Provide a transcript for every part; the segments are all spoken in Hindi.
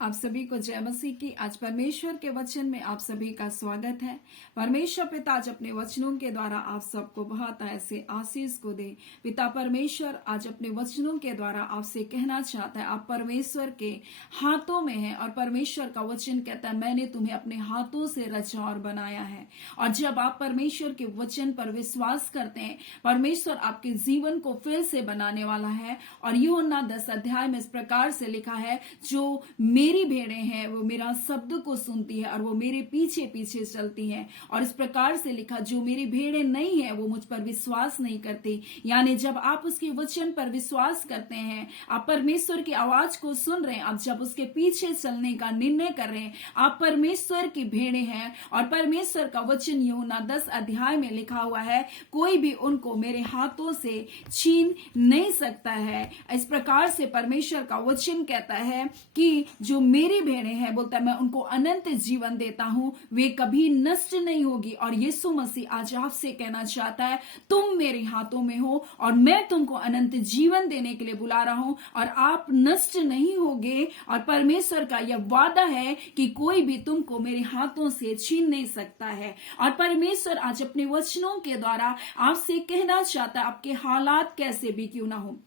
आप सभी को जय मसीह की। आज परमेश्वर के वचन में आप सभी का स्वागत है। परमेश्वर पिता आज अपने वचनों के द्वारा आप सबको बहुत ऐसे आशीष को दे। पिता परमेश्वर आज अपने वचनों के द्वारा आपसे कहना चाहता है, आप परमेश्वर के हाथों में हैं और परमेश्वर का वचन कहता है, मैंने तुम्हें अपने हाथों से रचा और बनाया है। और जब आप परमेश्वर के वचन पर विश्वास करते हैं, परमेश्वर आपके जीवन को फिर से बनाने वाला है। और यूहन्ना 10 अध्याय में इस प्रकार से लिखा है, जो मेरी भेड़ें हैं वो मेरा शब्द को सुनती है और वो मेरे पीछे पीछे चलती हैं। और इस प्रकार से लिखा, जो मेरी भेड़ें नहीं है वो मुझ पर विश्वास नहीं करती। यानी जब आप उसके वचन पर विश्वास करते हैं, आप परमेश्वर की आवाज को सुन रहे हैं, आप जब उसके पीछे चलने का निर्णय कर रहे हैं, आप परमेश्वर की भेड़ें हैं। और परमेश्वर का वचन यूहन्ना 10 अध्याय में लिखा हुआ है, कोई भी उनको मेरे हाथों से छीन नहीं सकता है। इस प्रकार से परमेश्वर का वचन कहता है कि जो मेरी भेड़ें हैं, बोलता है मैं उनको अनंत जीवन देता हूं, वे कभी नष्ट नहीं होगी। और यीशु मसीह आज आपसे कहना चाहता है, तुम मेरे हाथों में हो और मैं तुमको अनंत जीवन देने के लिए बुला रहा हूं और आप नष्ट नहीं होगे। और परमेश्वर का यह वादा है कि कोई भी तुमको मेरे हाथों से छीन नहीं सकता है। और परमेश्वर आज अपने वचनों के द्वारा आपसे कहना चाहता है, आपके हालात कैसे भी क्यों ना हो,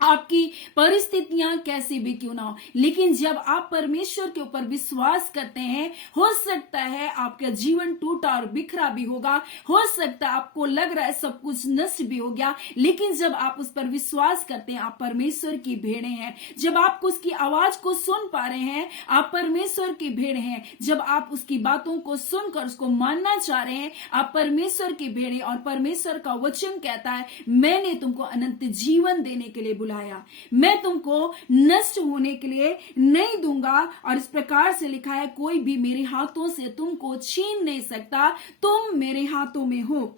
आपकी परिस्थितियां कैसी भी क्यों ना हो, लेकिन जब आप परमेश्वर के ऊपर विश्वास करते हैं, हो सकता है आपका जीवन टूटा और बिखरा भी होगा, हो सकता है आपको लग रहा है सब कुछ नष्ट भी हो गया, लेकिन जब आप उस पर विश्वास करते हैं, आप परमेश्वर की भेड़ें हैं। जब आप उसकी आवाज को सुन पा रहे हैं, आप परमेश्वर की भेड़ हैं। जब आप उसकी बातों को सुनकर उसको मानना चाह रहे हैं, आप परमेश्वर की भेड़ें। और परमेश्वर का वचन कहता है, मैंने तुमको अनंत जीवन देने के लिए बुलाया, मैं तुमको नष्ट होने के लिए नहीं दूंगा। और इस प्रकार से लिखा है, कोई भी मेरे हाथों से तुमको छीन नहीं सकता, तुम मेरे हाथों में हो।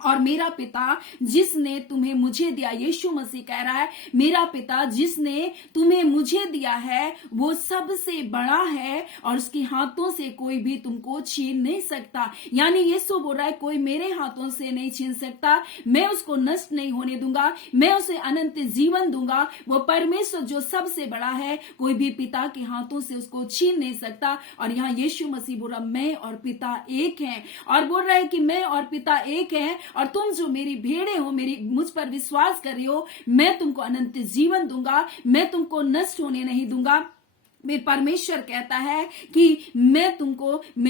और मेरा पिता जिसने तुम्हें मुझे दिया, यीशु मसीह कह रहा है, मेरा पिता जिसने तुम्हें मुझे दिया है वो सबसे बड़ा है और उसके हाथों से कोई भी तुमको छीन नहीं सकता। यानी यीशु बोल रहा है, कोई मेरे हाथों से नहीं छीन सकता, मैं उसको नष्ट नहीं होने दूंगा, मैं उसे अनंत जीवन दूंगा। वो परमेश्वर जो सबसे बड़ा है, कोई भी पिता के हाथों से उसको छीन नहीं सकता। और यहाँ यीशु मसीह बोल रहा, मैं और पिता एक हैं। और बोल रहा है कि मैं और पिता एक हैं और तुम जो मेरी भेड़े हो, मेरी मुझ पर विश्वास कर रही हो, मैं तुमको अनंत जीवन दूंगा, मैं तुमको नष्ट होने नहीं दूंगा। परमेश्वर कहता है कि मैं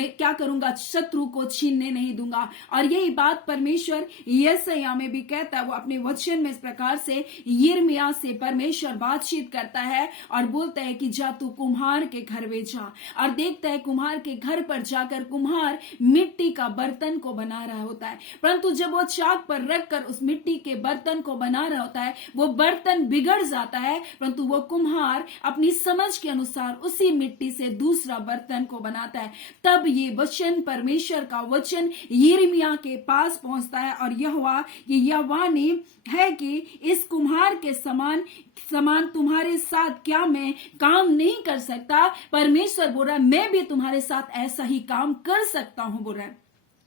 क्या करूंगा, शत्रु को छीनने नहीं दूंगा। और यही बात परमेश्वर यशायाह में भी कहता है। वो अपने वचन में इस प्रकार से यिर्मयाह से परमेश्वर बातचीत करता है और बोलता है कि जा तू कुम्हार के घर में जा। और देखता है कुम्हार के घर पर जाकर कुम्हार मिट्टी का बर्तन को बना रहा होता है, परंतु जब वो चाक पर रखकर उस मिट्टी के बर्तन को बना रहा होता है, वो बर्तन बिगड़ जाता है, परंतु वो कुम्हार अपनी समझ के अनुसार उसी मिट्टी से दूसरा बर्तन को बनाता है। तब ये वचन, परमेश्वर का वचन यिर्मयाह के पास पहुंचता है और यह वाणी है कि इस कुम्हार के समान तुम्हारे साथ क्या मैं काम नहीं कर सकता। परमेश्वर बोल रहा है, मैं भी तुम्हारे साथ ऐसा ही काम कर सकता हूं, बोल रहा है।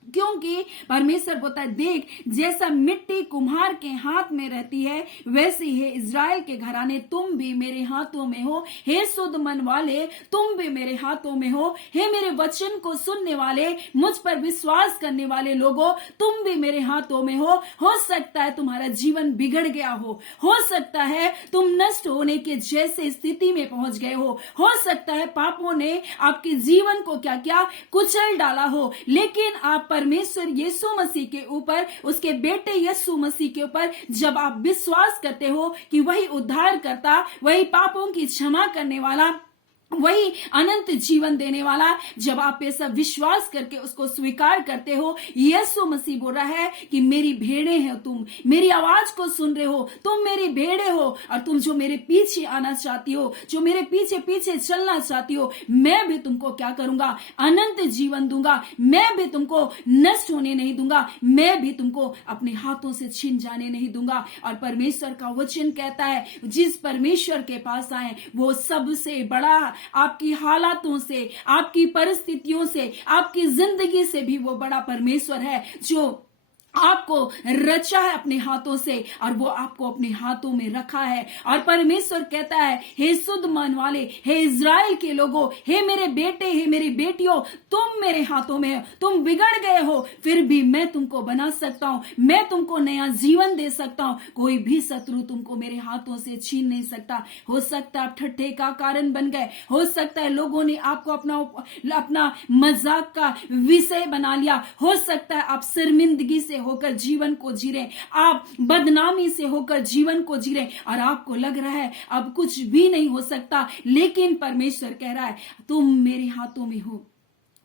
क्योंकि परमेश्वर बोलता है, देख जैसा मिट्टी कुम्हार के हाथ में रहती है, वैसे ही इज़राइल के घराने तुम भी मेरे हाथों में हो। हे शुद्ध मन वाले, तुम भी मेरे हाथों में हो। हे मेरे वचन को सुनने वाले, मुझ पर विश्वास करने वाले लोगों, तुम भी मेरे हाथों में हो सकता है तुम्हारा जीवन बिगड़ गया हो सकता है तुम नष्ट होने के जैसे स्थिति में पहुंच गए हो सकता है पापों ने आपके जीवन को क्या कुचल डाला हो, लेकिन आप परमेश्वर यीशु मसीह के ऊपर, उसके बेटे यीशु मसीह के ऊपर जब आप विश्वास करते हो कि वही उद्धार करता, वही पापों की क्षमा करने वाला, वही अनंत जीवन देने वाला, जब आप ऐसा विश्वास करके उसको स्वीकार करते हो, यीशु मसीह बोल रहा है कि मेरी भेड़े हो, तुम मेरी आवाज को सुन रहे हो, तुम मेरी भेड़े हो। और तुम जो मेरे पीछे आना चाहती हो, जो मेरे पीछे पीछे चलना चाहती हो, मैं भी तुमको क्या करूंगा, अनंत जीवन दूंगा, मैं भी तुमको नष्ट होने नहीं दूंगा, मैं भी तुमको अपने हाथों से छीन जाने नहीं दूंगा। और परमेश्वर का वचन कहता है, जिस परमेश्वर के पास आए वो सबसे बड़ा, आपकी हालातों से, आपकी परिस्थितियों से, आपकी जिंदगी से भी वो बड़ा परमेश्वर है, जो आपको रचा है अपने हाथों से और वो आपको अपने हाथों में रखा है। और परमेश्वर कहता है, हे शुद्ध मन वाले, हे इज़राइल के लोगों, हे मेरे बेटे, हे मेरी बेटियों, तुम मेरे हाथों में हो। तुम बिगड़ गए हो, फिर भी मैं तुमको बना सकता हूं, मैं तुमको नया जीवन दे सकता हूं। कोई भी शत्रु तुमको मेरे हाथों से छीन नहीं सकता। हो सकता है आप ठट्ठे का कारण बन गए, हो सकता है लोगों ने आपको अपना मजाक का विषय बना लिया, हो सकता है आप शर्मिंदगी से होकर जीवन को जी रहे, आप बदनामी से होकर जीवन को जी रहे और आपको लग रहा है अब कुछ भी नहीं हो सकता। लेकिन परमेश्वर कह रहा है, तुम मेरे हाथों में हो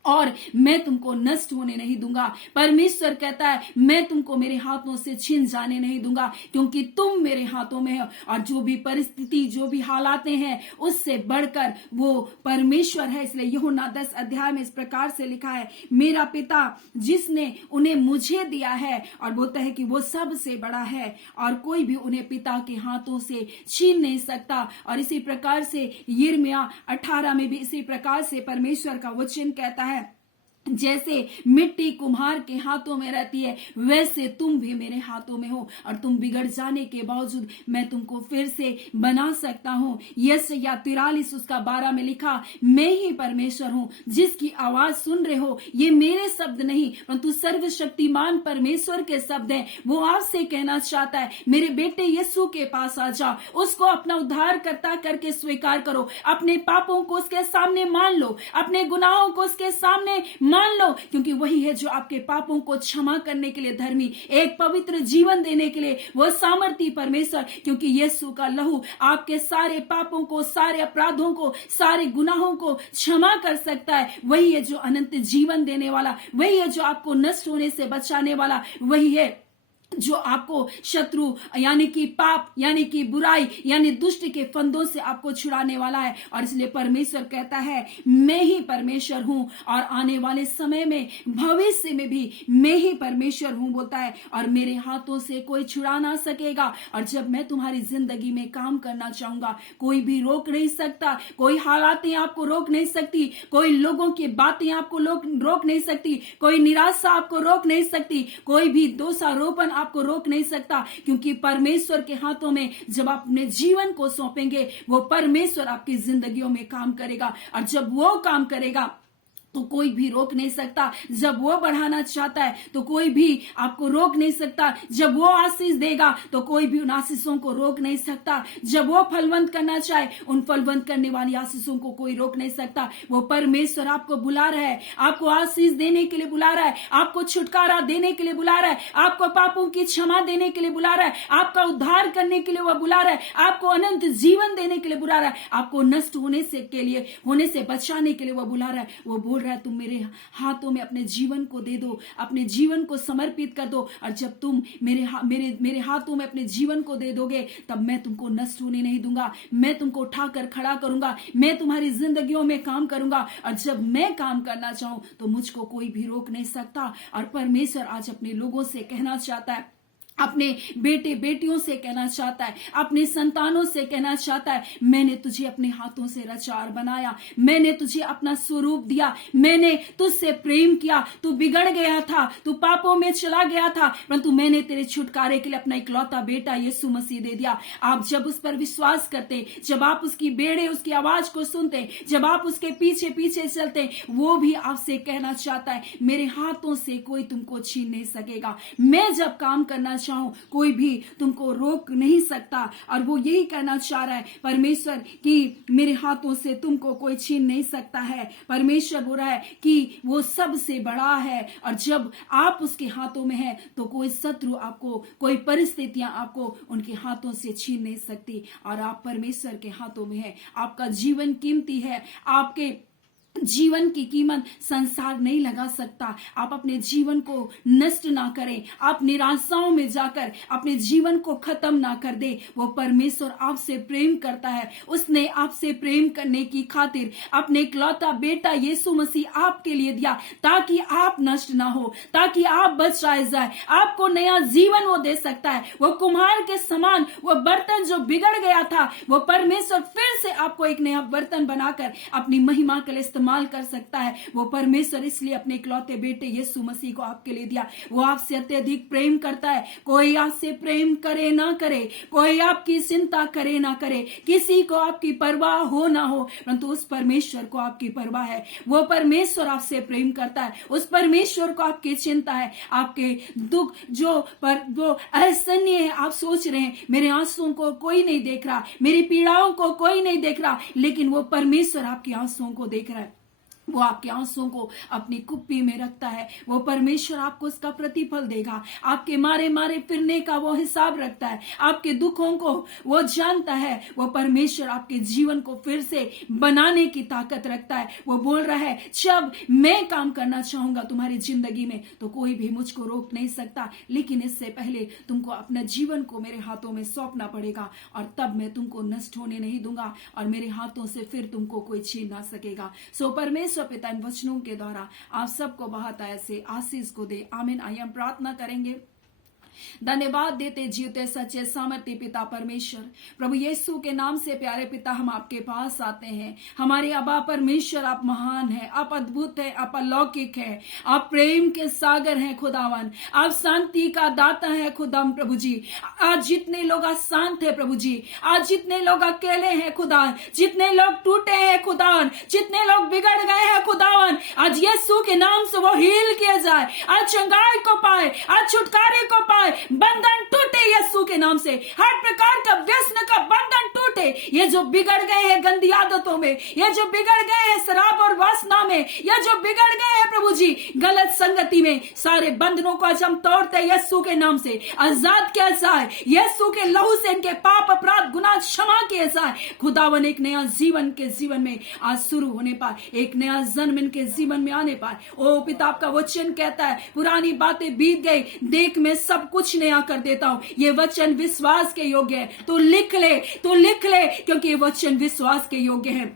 और मैं तुमको नष्ट होने नहीं दूंगा। परमेश्वर कहता है, मैं तुमको मेरे हाथों से छीन जाने नहीं दूंगा, क्योंकि तुम मेरे हाथों में हो। और जो भी परिस्थिति, जो भी हालातें हैं, उससे बढ़कर वो परमेश्वर है। इसलिए यूहन्ना 10 अध्याय में इस प्रकार से लिखा है, मेरा पिता जिसने उन्हें मुझे दिया है, और बोलता है कि वो सबसे बड़ा है और कोई भी उन्हें पिता के हाथों से छीन नहीं सकता। और इसी प्रकार से यिर्मयाह 18 में भी इसी प्रकार से परमेश्वर का वचन कहता है, जैसे मिट्टी कुम्हार के हाथों में रहती है, वैसे तुम भी मेरे हाथों में हो और तुम बिगड़ जाने के बावजूद मैं तुमको फिर से बना सकता हूँ। यशायाह 43 उसका 12 में लिखा, मैं ही परमेश्वर हूँ जिसकी आवाज सुन रहे हो। ये मेरे शब्द नहीं परंतु सर्वशक्तिमान परमेश्वर के शब्द हैं। वो आपसे कहना चाहता है, मेरे बेटे यीशु के पास आ जाओ, उसको अपना उद्धारकर्ता करके स्वीकार करो, अपने पापों को उसके सामने मान लो, अपने गुनाहों को उसके सामने मान लो, क्योंकि वही है जो आपके पापों को क्षमा करने के लिए धर्मी, एक पवित्र जीवन देने के लिए वो सामर्थी परमेश्वर, क्योंकि यीशु का लहू आपके सारे पापों को, सारे अपराधों को, सारे गुनाहों को क्षमा कर सकता है। वही है जो अनंत जीवन देने वाला, वही है जो आपको नष्ट होने से बचाने वाला, वही है जो आपको शत्रु यानी कि पाप यानी कि बुराई यानी दुष्ट के फंदों से आपको छुड़ाने वाला है। और इसलिए परमेश्वर कहता है, मैं ही परमेश्वर हूं और आने वाले समय में, भविष्य में भी मैं ही परमेश्वर हूं बोलता है, और मेरे हाथों से कोई छुड़ा ना सकेगा। और जब मैं तुम्हारी जिंदगी में काम करना चाहूंगा, कोई भी रोक नहीं सकता, कोई हालातें आपको रोक नहीं सकती, कोई लोगों की बातें आपको रोक नहीं सकती, कोई निराशा आपको रोक नहीं सकती, कोई भी दोषारोपण आपको रोक नहीं सकता, क्योंकि परमेश्वर के हाथों में जब आप अपने जीवन को सौंपेंगे, वो परमेश्वर आपकी जिंदगियों में काम करेगा। और जब वो काम करेगा तो कोई भी रोक नहीं सकता। जब वो बढ़ाना चाहता है तो कोई भी आपको रोक नहीं सकता। जब वो आशीष देगा तो कोई भी उन आशीषों को रोक नहीं सकता। जब वो फलवंत करना चाहे, उन फलवंत करने वाली आशीषों को कोई रोक नहीं सकता। वो परमेश्वर आपको बुला रहा है, आपको आशीष देने के लिए बुला रहा है, आपको छुटकारा देने के लिए बुला रहा है, आपको पापों की क्षमा देने के लिए बुला रहा है, आपका उद्धार करने के लिए वह बुला रहा है, आपको अनंत जीवन देने के लिए बुला रहा है, आपको नष्ट होने से बचाने के लिए वह बुला रहा है। वो बोल रहा है, तुम मेरे हाथों में अपने जीवन को दे दो, अपने जीवन को समर्पित कर दो। और जब तुम मेरे हाथों में अपने जीवन को दे दोगे, तब मैं तुमको नष्ट होने नहीं दूंगा, मैं तुमको उठाकर खड़ा करूंगा, मैं तुम्हारी जिंदगियों में काम करूंगा। और जब मैं काम करना चाहूं तो मुझको कोई भी रोक नहीं सकता। और परमेश्वर आज अपने लोगों से कहना चाहता है, अपने बेटे बेटियों से कहना चाहता है, अपने संतानों से कहना चाहता है, मैंने तुझे अपने हाथों से रचा और बनाया, मैंने तुझे अपना स्वरूप दिया, मैंने तुझसे प्रेम किया। तू बिगड़ गया था, तू पापों में चला गया था, परंतु मैंने तेरे छुटकारे के लिए अपना इकलौता बेटा यीशु मसीह दे दिया। आप जब उस पर विश्वास करते, जब आप उसकी बेड़े, उसकी आवाज को सुनते, जब आप उसके पीछे पीछे चलते, वो भी आपसे कहना चाहता है, मेरे हाथों से कोई तुमको छीन नहीं सकेगा। मैं जब काम करना चाहूं, कोई भी तुमको रोक नहीं सकता। और वो यही कहना चाह रहा है परमेश्वर कि मेरे हाथों से तुमको कोई छीन नहीं सकता है। परमेश्वर बोल रहा है कि वो सबसे बड़ा है, और जब आप उसके हाथों में है तो कोई शत्रु आपको, कोई परिस्थितियां आपको उनके हाथों से छीन नहीं सकती। और आप परमेश्वर के हाथों में है, आपका जीवन कीमती है, आपके जीवन की कीमत संसार नहीं लगा सकता। आप अपने जीवन को नष्ट ना करें, आप निराशाओं में जाकर अपने जीवन को खत्म ना कर दे। वो परमेश्वर आपसे प्रेम करता है, उसने आपसे प्रेम करने की खातिर अपने इकलौता बेटा यीशु मसीह आपके लिए दिया, ताकि आप नष्ट ना हो, ताकि आप बचाए जाए, आपको नया जीवन वो दे सकता है। वो कुम्हार के समान वो बर्तन जो बिगड़ गया था, वो परमेश्वर फिर से आपको एक नया बर्तन बनाकर अपनी महिमा के लिए इस्तेमाल इस्तेमाल कर सकता है। वो परमेश्वर इसलिए अपने इकलौते बेटे यीशु मसीह को आपके लिए दिया। वो आपसे अत्यधिक प्रेम करता है। कोई आपसे प्रेम करे ना करे, कोई आपकी चिंता करे ना करे, किसी को आपकी परवाह हो ना हो, परंतु उस परमेश्वर को आपकी परवाह है। वो परमेश्वर आपसे प्रेम करता है। उस परमेश्वर को आपकी चिंता है। आपके दुख जो पर वो असहनीय है, आप सोच रहे हैं मेरे आंसुओं को कोई नहीं देख रहा, मेरी पीड़ाओं को कोई नहीं देख रहा, लेकिन वो परमेश्वर आपके आंसुओं को देख रहा है। वो आपके आंसुओं को अपनी कुप्पी में रखता है। वो परमेश्वर आपको उसका प्रतिफल देगा। आपके मारे मारे फिरने का वो हिसाब रखता है। आपके दुखों को वो जानता है। वो परमेश्वर आपके जीवन को फिर से बनाने की ताकत रखता है। वो बोल रहा है, जब मैं काम करना चाहूंगा तुम्हारी जिंदगी में तो कोई भी मुझको रोक नहीं सकता, लेकिन इससे पहले तुमको अपने जीवन को मेरे हाथों में सौंपना पड़ेगा, और तब मैं तुमको नष्ट होने नहीं दूंगा, और मेरे हाथों से फिर तुमको कोई छीन ना सकेगा। सो परमेश्वर पिता इन वचनों के द्वारा आप सबको बहुत ऐसे आशीष को दे। आमीन। आइए हम प्रार्थना करेंगे। धन्यवाद देते जीवते सच्चे सामर्थ्य पिता परमेश्वर, प्रभु यीशु के नाम से प्यारे पिता हम आपके पास आते हैं। हमारे अबा परमेश्वर, आप महान है, आप अद्भुत है, आप अलौकिक है, आप प्रेम के सागर हैं खुदावन, आप शांति का दाता है खुदाम प्रभु जी। आज जितने लोग अशांत है प्रभु जी, आज जितने लोग अकेले हैं खुदावन, जितने लोग टूटे हैं खुदावन, जितने लोग बिगड़ गए हैं खुदावन, आज यीशु के नाम से वो हील किया जाए, आज चंगाई को पाए, आज छुटकारे को पाए, बंधन टूटे यीशु के नाम से, हर प्रकार का व्यसन का बंधन टूटे। ये जो बिगड़ गए हैं गंदी आदतों में, ये जो बिगड़ गए हैं शराब और वासना में, ये जो बिगड़ गए हैं प्रभु जी गलत संगति में, सारे बंधनों को आज हम तोड़ते यीशु के नाम से, आजाद किया जाए। यीशु के लहू से इनके पाप अपराध गुनाह क्षमा किए जाए खुदावन। एक नया जीवन के जीवन में आज शुरू होने पाए, एक नया जन्म इनके जीवन में आने पाए। ओ पिता, आपका वचन कहता है पुरानी बातें बीत गई, देख मैं सब कुछ नया कर देता हूं। ये वचन विश्वास के योग्य है, तो लिख ले, तो लिख ले, क्योंकि ये वचन विश्वास के योग्य है।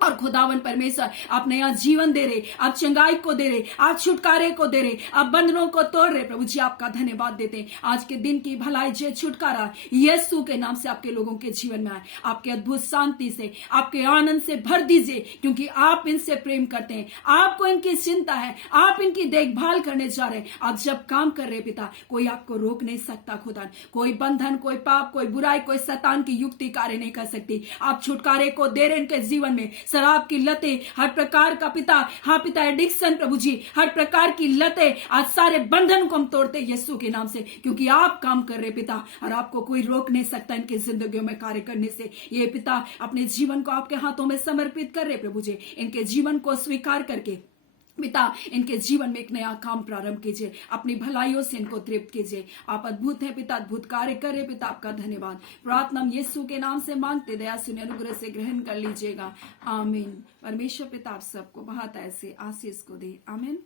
और खुदावन परमेश्वर, आप नया जीवन दे रहे, आप चंगाई को दे रहे, आप छुटकारे को दे रहे, आप बंधनों को तोड़ रहे। प्रभु जी आपका धन्यवाद देते हैं। आज के दिन की भलाई जय छुटकारा यीशु के नाम से आपके लोगों के जीवन में आए। आपके अद्भुत शांति से, आपके आनंद से भर दीजिए, क्योंकि आप इनसे प्रेम करते हैं, आपको इनकी चिंता है, आप इनकी देखभाल करने जा रहे हैं। आप जब काम कर रहे पिता, कोई आपको रोक नहीं सकता खुदा। कोई बंधन, कोई पाप, कोई बुराई, कोई शैतान की युक्ति कार्य नहीं कर सकती। आप छुटकारे को दे रहे इनके जीवन में। शराब की लतें, हर प्रकार का पिता, हाँ पिता एडिक्शन प्रभु जी, हर प्रकार की लतें, आज सारे बंधन को हम तोड़ते यीशु के नाम से, क्योंकि आप काम कर रहे पिता, और आपको कोई रोक नहीं सकता इनकी जिंदगियों में कार्य करने से। ये पिता अपने जीवन को आपके हाथों में समर्पित कर रहे प्रभु जी। इनके जीवन को स्वीकार करके पिता इनके जीवन में एक नया काम प्रारंभ कीजिए, अपनी भलाइयों से इनको तृप्त कीजिए। आप अद्भुत हैं पिता, अद्भुत कार्य कर रहे पिता, आपका धन्यवाद। प्रार्थना हम यीशु के नाम से मांगते, दया सुने अनुग्रह से ग्रहण कर लीजिएगा। आमीन। परमेश्वर पिता आप सबको बहुत ऐसे आशीष को दे। आमीन।